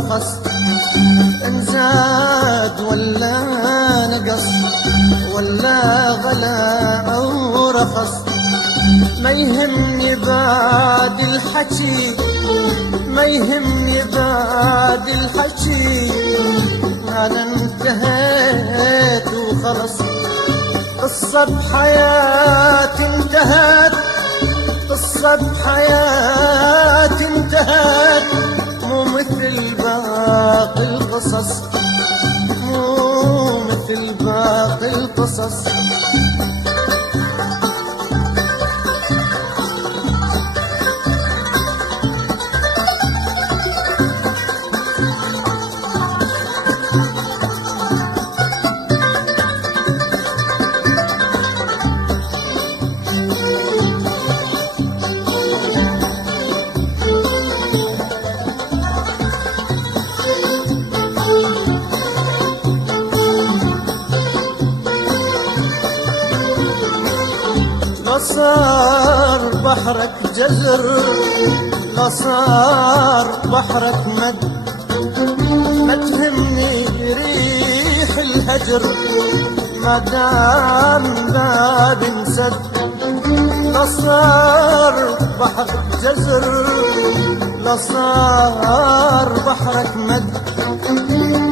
رخص، إن زاد ولا نقص ولا غلا أو رخص، ما يهمني بعد الحكي، ما يهمني بعد الحكي، أنا انتهيت وخلص. قصة بحياتي انتهت، قصة بحياتي انتهت، مو مثل باقي القصص، مو مثل باقي القصص. لا صار بحرك جزر، لا صار بحرك مد، ما تهمني ريح الهجر ما دام باب انسد. لا صار بحرك جزر، لا صار بحرك مد،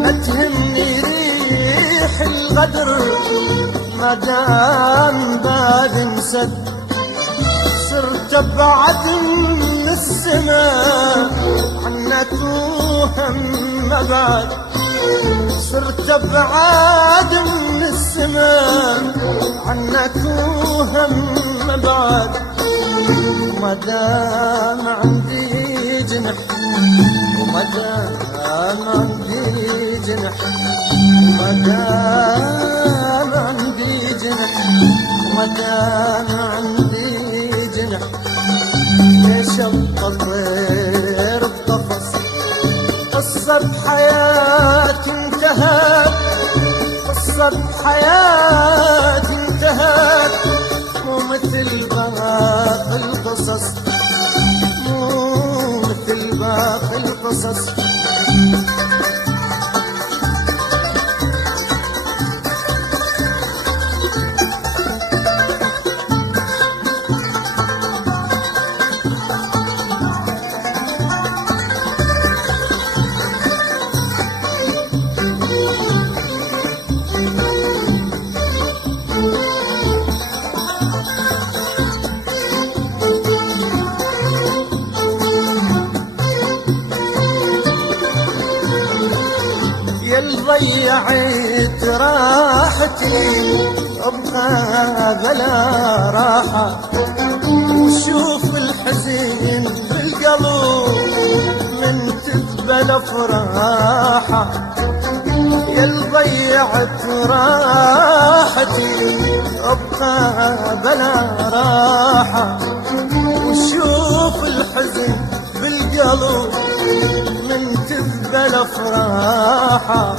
ما تهمني ريح الغدر ما دام باب انسد. صرت ابعد من السماء عنك وهم بعد، صرت ابعد من السماء عنك وهم بعد. وما دام عندي جنح، وما دام عندي جنح، وما دام عندي جنح، وما دام عندي جنح، ليش ابقى الطير بقفص. قصة بحياتي انتهت، قصة بحياتي انتهت، مو مثل باقي القصص، مو مثل باقي القصص. ضيعت راحتي ابقى بلا راحة، وشوف الحزين بالقلب من تقبل افراحة. يا ضيعت راحتي ابقى بلا راحة، وشوف الحزين بالقلب من تقبل افراحة.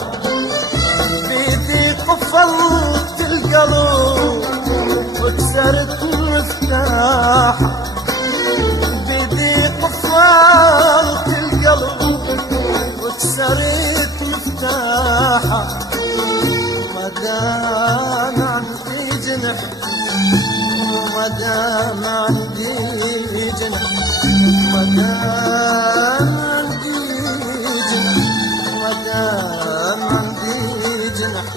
بيدي قفلت القلب وكسرت المفتاح، بيدي قفلت القلب وكسرت مفتاحه. ما دام عندي جنح، وما دام عندي جنح، ما دام عندي جنح، ما دام عندي جنح،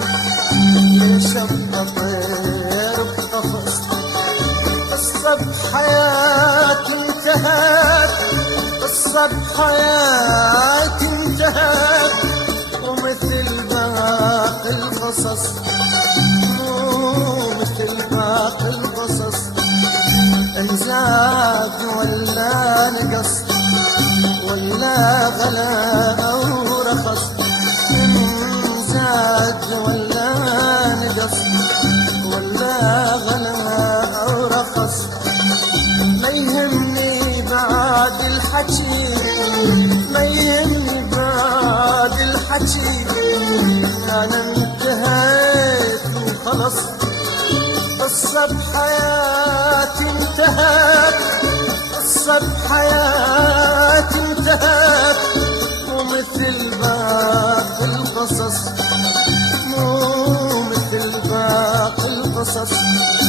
ليش ابقى طير بقفص. قصة بحياتي انتهت، قصة بحياتي انتهت، ومثل باقي القصص، مو مثل باقي القصص. إن زاد ولا نقص ولا غلا أو رخص، إن زاد ولا نقص ولا غلا أو رخص، ما يهمني بعد الحكي، ما يهمني بعد الحكي، أنا انتهيت وخلص. قصة بحياتي انتهت، قصة بحياتي انتهت، ومثل قصص